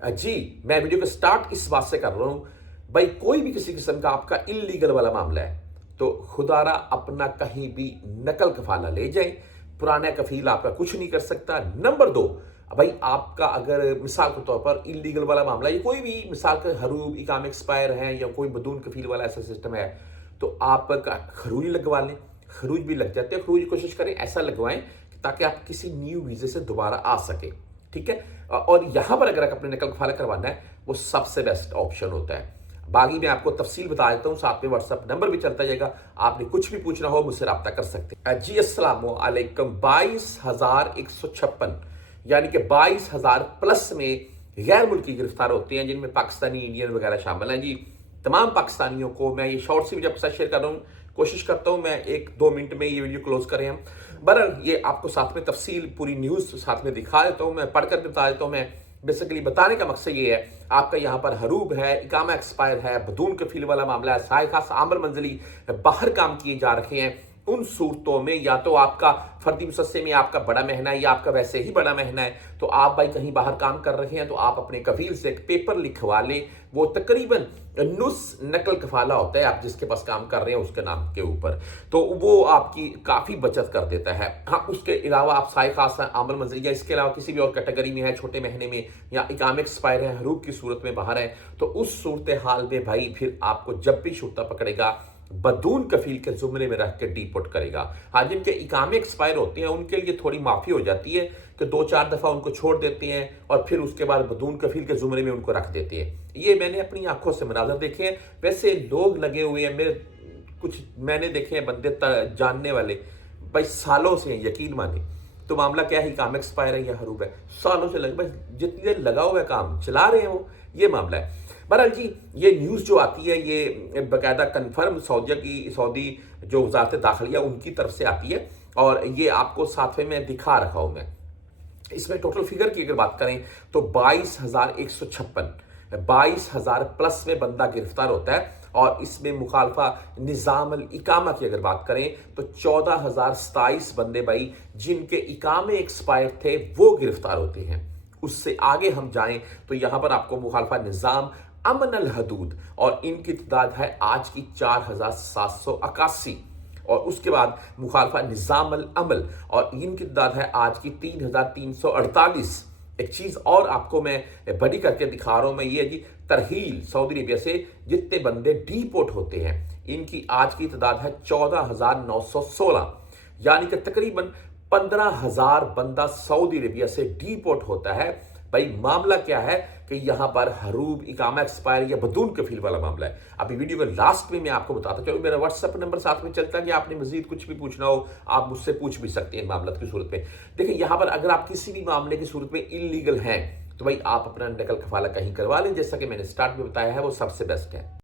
जी, मैं वीडियो को स्टार्ट इस बात से कर रहा हूँ, भाई कोई भी किसी किस्म का आपका इल्लीगल वाला मामला है, तो खुदारा अपना कहीं भी नकल कफाला ले जाएं, पुराना कफील आपका कुछ नहीं कर सकता। नंबर 2, भाई आपका अगर मिसाल के तौर पर इल्लीगल वाला मामला, ये कोई भी मिसाल का हरूब, इकाम एक्सपायर है या कोई बदून कफील वाला ऐसा सिस्टम है, तो आप खरूज लगवा लें। खरूज भी लग जाते हैं, खरूज की कोशिश करें ऐसा लगवाएं ताकि आप किसी न्यू वीज़े से दोबारा आ सके, ठीक है। और यहाँ पर अगर अपने नकल कफाला करवाना है, वो सबसे बेस्ट ऑप्शन होता है। बाकी मैं आपको तफसील बता देता हूँ, साथ में व्हाट्सअप नंबर भी चलता जाएगा, आपने कुछ भी पूछना हो मुझसे रब्ता कर सकते हैं। जी अस्सलाम वालेकुम। 22,156 यानी कि 22,000 प्लस में गैर मुल्की गिरफ्तार होते हैं, जिनमें पाकिस्तानी, इंडियन वगैरह शामिल हैं। जी तमाम पाकिस्तानियों को मैं ये शॉर्ट सी वीडियो आपके साथ शेयर कर रहा हूँ, कोशिश करता हूँ मैं 1-2 मिनट में ये वीडियो क्लोज करें हम। बहरहाल ये आपको साथ में तफसील पूरी न्यूज़ साथ में दिखा देता हूँ, मैं पढ़कर बता देता हूँ। मैं बेसिकली बताने का मकसद ये है, आपका यहाँ पर हरूब है, इकामा एक्सपायर है, बदून कफील वाला मामला है, साय खास आमर मंजिली बाहर काम किए जा रखे हैं, उन सूरतों में या तो आपका फर्दी मुसस्से में आपका बड़ा महीना है या आपका वैसे ही बड़ा महीना है, तो आप भाई कहीं बाहर काम कर रहे हैं, तो आप अपने कफील से एक पेपर लिखवा लें। वो तकरीबन नुस नकल कफाला होता है, आप जिसके पास काम कर रहे हैं उसके नाम के ऊपर, तो वो आपकी काफ़ी बचत कर देता है। हाँ, उसके अलावा आप साय खास आमल मंजिल या इसके अलावा किसी भी और कैटेगरी में है, छोटे महीने में या इकाम एक्सपायर है, हरूब की सूरत में बाहर है, तो उस सूरत हाल में भाई फिर आपको जब भी शुरता पकड़ेगा, बदून कफील के जुमरे में रख के डिपोर्ट करेगा। हाँ, जिनके इकामे एक्सपायर होते हैं उनके लिए थोड़ी माफ़ी हो जाती है कि 2-4 दफ़ा उनको छोड़ देते हैं और फिर उसके बाद बदून कफील के जुमरे में उनको रख देते हैं। ये मैंने अपनी आंखों से मनाजर देखे हैं। वैसे लोग लगे हुए हैं, मेरे कुछ मैंने देखे हैं बंदे जानने वाले, भाई सालों से हैं, यकीन माने। तो मामला क्या है, काम एक्सपायर है या हरूब है, सालों से लगे, बस जितनी देर लगा हुआ है काम चला रहे हैं वो, ये मामला है। बहरहाल जी, ये न्यूज़ जो आती है ये बाकायदा कन्फर्म सऊदी जो वजारत दाखिलिया उनकी तरफ से आती है, और ये आपको साथ में मैं दिखा रखा हूँ। मैं इसमें टोटल फिगर की अगर बात करें तो 22,000 प्लस में बंदा गिरफ्तार होता है, और इसमें मुखालफा निज़ाम अल इकामा की अगर बात करें तो 14,027 बंदे भाई जिनके इकामे एक्सपायर थे वो गिरफ्तार होते हैं। उससे आगे हम जाएं तो यहाँ पर आपको मुखालफा निज़ाम अमन अल हदूद, और इनकी तादाद है आज की 4,781, और उसके बाद मुखालफा निज़ाम अल अमल, और इनकी तादाद है आज की 3,348। एक चीज़ और आपको मैं बड़ी करके दिखा रहा हूँ मैं, ये जी तरहील सऊदी अरेबिया से जितने बंदे डीपोर्ट होते हैं, इनकी आज की तादाद है 14,916, यानी कि तकरीबन 15,000 बंदा सऊदी अरेबिया से डीपोर्ट होता है। भाई मामला क्या है कि यहाँ पर हरूब, इकामा एक्सपायर या बदून कफील वाला मामला है। अभी वीडियो के लास्ट में मैं आपको बताता चलूँ, मेरा व्हाट्सएप नंबर साथ में चलता है कि आपने मजीद कुछ भी पूछना हो आप मुझसे पूछ भी सकते हैं मामला की सूरत में। देखिए यहाँ पर अगर आप किसी भी मामले की सूरत में इलीगल हैं, तो भाई आप अपना नकल कफाला कहीं करवा लें, जैसा कि मैंने स्टार्ट में बताया है, वो सबसे बेस्ट है।